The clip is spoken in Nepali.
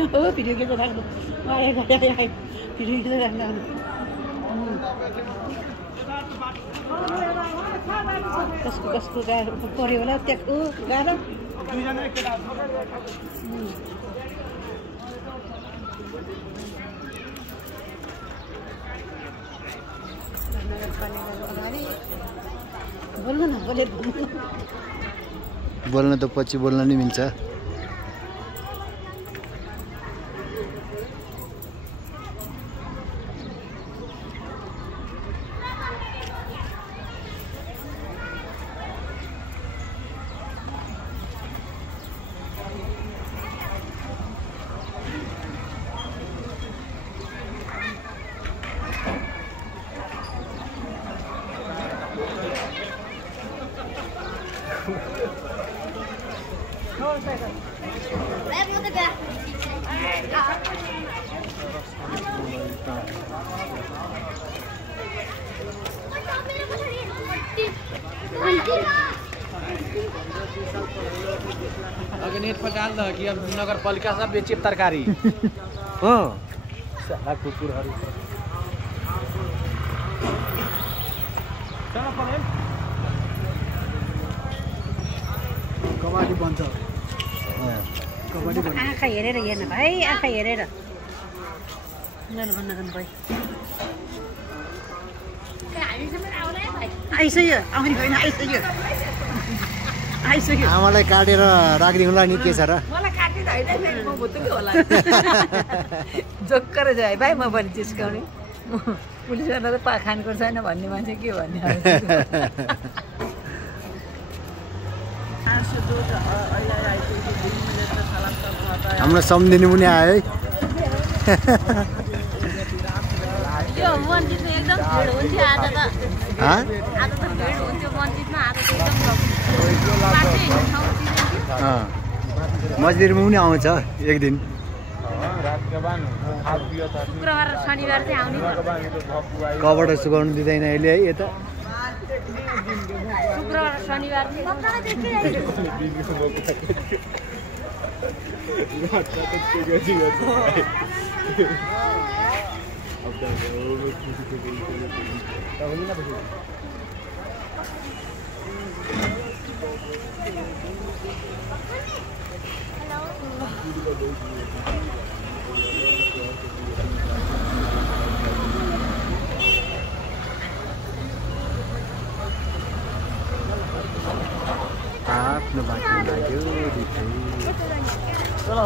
होइन हो भिडियो खिचेर राख्नु आयो भिडियो खिचेर राख्नु कसको कसको गाह्रो पऱ्यो होला त्यहाँको गाह्रो बोल्नु न बोल्न त पछि बोल्न नि मिल्छ नेट पर डाल दो कि अब नगर पालिका सब बेचे तरकारी हो साला कुकुरहरु चलो परेन कबड्डी बन्छ कबड्डी बन्छ आँखा हेरेर हेर्न भाइ आँखा हेरेर मैले भन्न गर्नु भाइ आइसक्यो आउने होइन आइसक्यो आमालाई काटेर राखिदिउँला नि के छ र मलाई काट्दै होइन फेरि म भुतुकै होला जोक्कर चाहिँ भाइ म पनि चिस्काउने पुलिसवाला त खानेको छैन भन्ने मान्छे के भन्ने हाम्रो सम्झिनु पनि आयो है यो मन्दिरमा एकदम भिड हुन्थ्यो आज त आज त भिड हुन्थ्यो मन्दिरमा आज त एकदम मस्जिदमा पनि आउँछ एक दिन शुक्रबार र शनिबार चाहिँ आउने कबाट सुकाउनु दिँदैन अहिले है यता शुक्रबार र शनिबार आफ्नो बाटो लाग्यो चलो